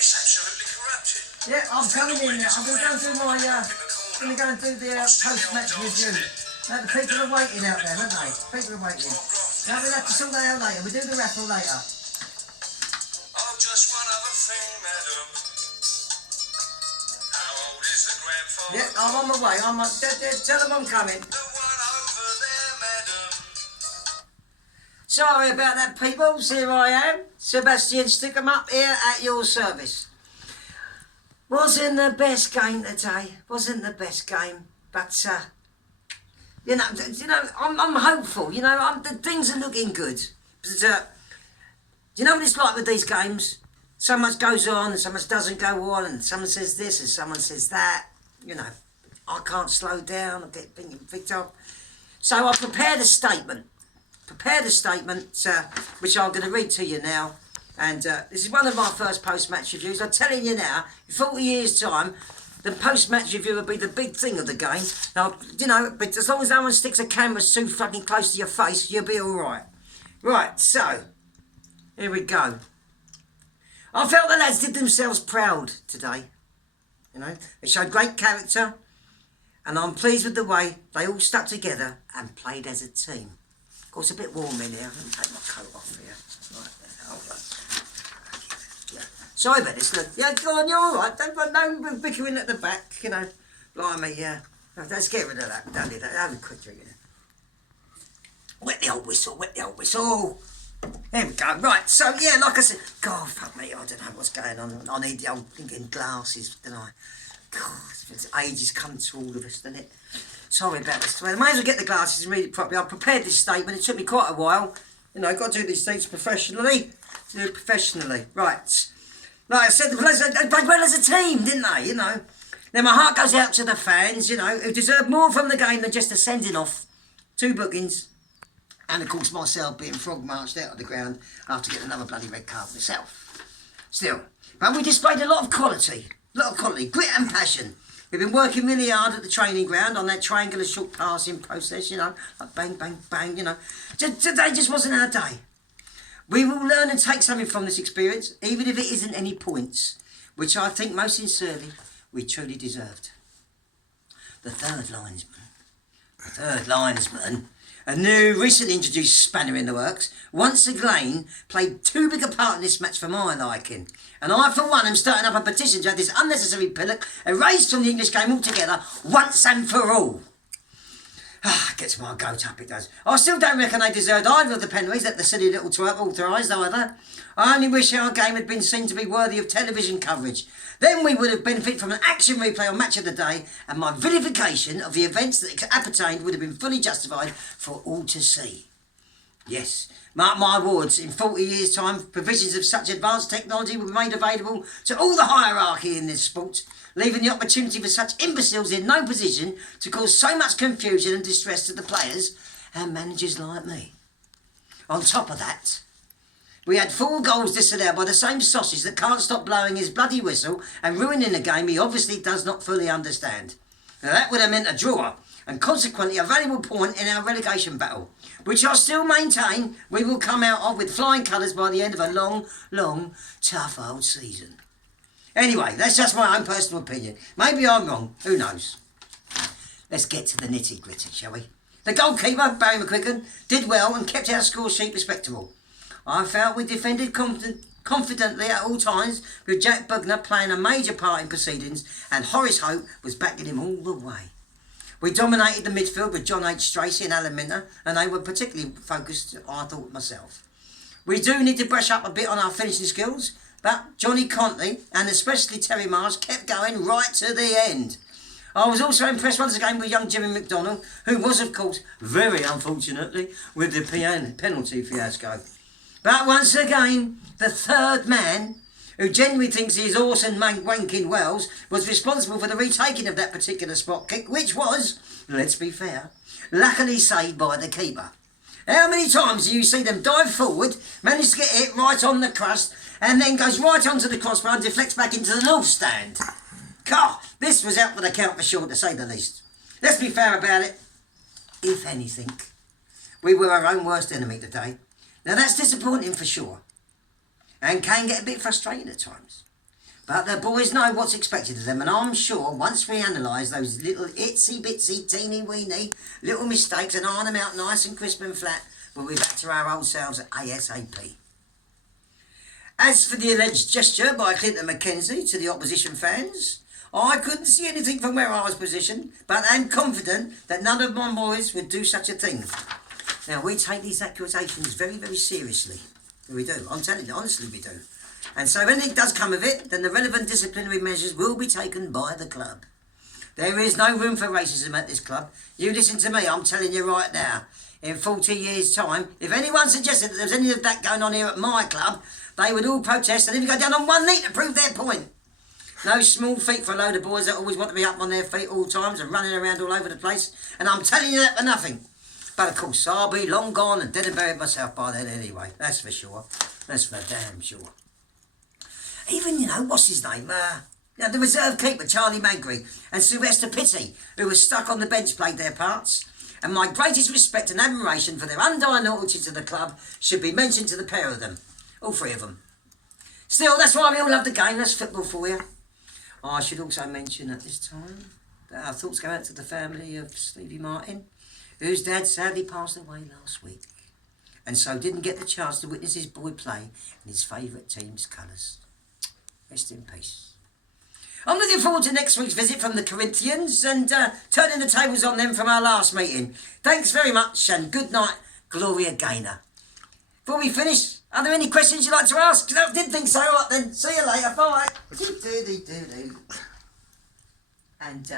It's absolutely corrupted. Yeah, I'm coming in now. I'm going to go and do my, going to go and do the post-match review. Now, the people are waiting out there, aren't they? People are waiting. Now, we'll have to sort that out later. We'll do the raffle later. Oh, just one other thing, madam. How old is the grandfather? Yeah, I'm on my way. Tell them I'm coming. The one over there, madam. Sorry about that, people. Here I am. Sebastian Stickum up here at your service. Wasn't the best game today. Wasn't the best game. But, you know, I'm hopeful. You know, the things are looking good. But, you know what it's like with these games? So much goes on and so much doesn't go on, and someone says this and someone says that. You know, I can't slow down. I get being picked up. So I prepared a statement. Which I'm going to read to you now. And this is one of my first post-match reviews. I'm telling you now, in 40 years' time, the post-match review will be the big thing of the game. Now, you know, but as long as no one sticks a camera too fucking close to your face, you'll be all right. Right, so, here we go. I felt the lads did themselves proud today. You know, they showed great character, and I'm pleased with the way they all stuck together and played as a team. Of course, it's a bit warm in here. I'm going to take my coat off here. Right there, hold on. Yeah. Sorry about this. Look. Yeah, go on, you're all right. No bickering at the back, you know. Blimey, yeah. No, let's get rid of that. Don't need that. Have a quick drink. Wet the old whistle, wet the old whistle. There we go. Right, so, yeah, like I said, God, fuck me, I don't know what's going on. I need the old thinking glasses, don't I? God, age has come to all of us, doesn't it? Sorry about this. Well, I may as well get the glasses and read it properly. I prepared this statement. It took me quite a while. You know, I've got to do these things professionally. Right. Like I said, they played well as a team, didn't they? You know. Now, my heart goes out to the fans, you know, who deserve more from the game than just a sending off. 2 bookings. And, of course, myself being frog marched out of the ground after getting another bloody red card myself. Still. But we displayed a lot of quality. Grit and passion. We've been working really hard at the training ground on that triangular short passing process, you know, like bang, bang, bang, you know. Today just wasn't our day. We will learn and take something from this experience, even if it isn't any points, which I think most sincerely we truly deserved. The third linesman, a new, recently introduced spanner in the works, once again played too big a part in this match for my liking. And I, for one, am starting up a petition to have this unnecessary pillock erased from the English game altogether, once and for all. Gets my goat up, it does. I still don't reckon they deserved either of the penalties that the silly little twerp authorised either. I only wish our game had been seen to be worthy of television coverage. Then we would have benefited from an action replay on Match of the Day, and my vilification of the events that it appertained would have been fully justified for all to see. Yes, mark my words, in 40 years' time, provisions of such advanced technology will be made available to all the hierarchy in this sport, leaving the opportunity for such imbeciles in no position to cause so much confusion and distress to the players and managers like me. On top of that, we had 4 goals disallowed by the same sausage that can't stop blowing his bloody whistle and ruining a game he obviously does not fully understand. Now that would have meant a draw, and consequently a valuable point in our relegation battle, which I still maintain we will come out of with flying colours by the end of a long, long, tough old season. Anyway, that's just my own personal opinion. Maybe I'm wrong, who knows? Let's get to the nitty-gritty, shall we? The goalkeeper, Barry McQuiggan, did well and kept our score sheet respectable. I felt we defended confidently at all times, with Jack Bugner playing a major part in proceedings, and Horace Hope was backing him all the way. We dominated the midfield with John H. Stracey and Alan Minter, and they were particularly focused, I thought myself. We do need to brush up a bit on our finishing skills, but Johnny Conte and especially Terry Mars kept going right to the end. I was also impressed once again with young Jimmy McDonald, who was, of course, very unfortunately, with the penalty fiasco. But once again, the third man, who genuinely thinks he is awesome wanking Wells, was responsible for the retaking of that particular spot kick, which was, let's be fair, luckily saved by the keeper. How many times do you see them dive forward, manage to get hit right on the crust, and then goes right onto the crossbar and deflects back into the north stand? God, this was out for the count for sure, to say the least. Let's be fair about it. If anything, we were our own worst enemy today. Now that's disappointing for sure. and can get a bit frustrating at times. But the boys know what's expected of them, and I'm sure once we analyse those little itsy bitsy teeny weeny little mistakes and iron them out nice and crisp and flat, we'll be back to our old selves ASAP. As for the alleged gesture by Clinton Mackenzie to the opposition fans, I couldn't see anything from where I was positioned, but I'm confident that none of my boys would do such a thing. Now, we take these accusations very, very seriously. We do. I'm telling you, honestly we do. And so if anything does come of it, then the relevant disciplinary measures will be taken by the club. There is no room for racism at this club. You listen to me, I'm telling you right now. In 40 years' time, if anyone suggested that there was any of that going on here at my club, they would all protest and even go down on one knee to prove their point. No small feat for a load of boys that always want to be up on their feet all times and running around all over the place. And I'm telling you that for nothing. But of course, I'll be long gone and dead and buried myself by then anyway. That's for sure. That's for damn sure. Even, what's his name? The reserve keeper, Charlie Magri, and Sylvester Pitty, who was stuck on the bench, played their parts. And my greatest respect and admiration for their undying loyalty to the club should be mentioned to the pair of them. All three of them. Still, that's why we all love the game. That's football for you. I should also mention at this time that our thoughts go out to the family of Stevie Martin, whose dad sadly passed away last week, and so didn't get the chance to witness his boy play in his favourite team's colours. Rest in peace. I'm looking forward to next week's visit from the Corinthians and turning the tables on them from our last meeting. Thanks very much and good night, Gloria Gaynor. Before we finish, are there any questions you'd like to ask? No, didn't think so. Right then, see you later. Bye. And